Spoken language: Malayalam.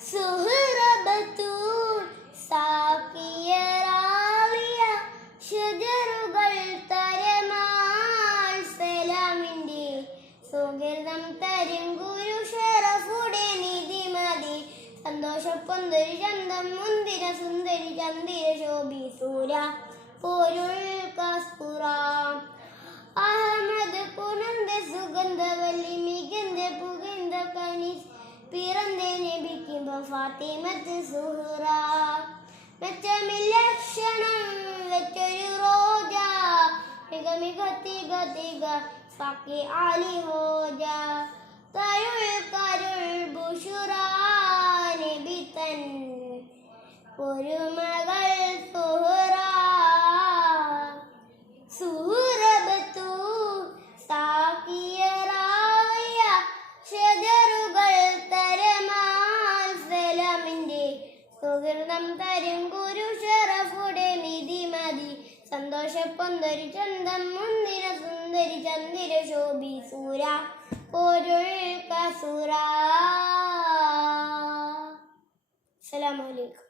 സുഹൃബത്തൂർ തരും ഗുരു സുന്ദരി ശോഭി അഹമ്മദ് പുനന്ത സുഗന്ധവല്ലി ഫാത്തിമത്ത് സുഹറ. വെച്ചമില്ലക്ഷണം വെച്ചൊരു റോജ. മിക മിക തിക തിക ആലി ഹോജ. തരുൾ കരുൾ ബുഷുറ നബി തൻ ഒരു സുഹൃതം തരും ഗുരു ഷറഫുടെ നിധിമതി സന്തോഷപ്പൊന്തൊരു ചന്തം മുന്തിര സുന്ദരി ചന്ദിര ശോഭി സൂര പൊരുൾ കസുര. അസ്സലാമു അലൈക്കും.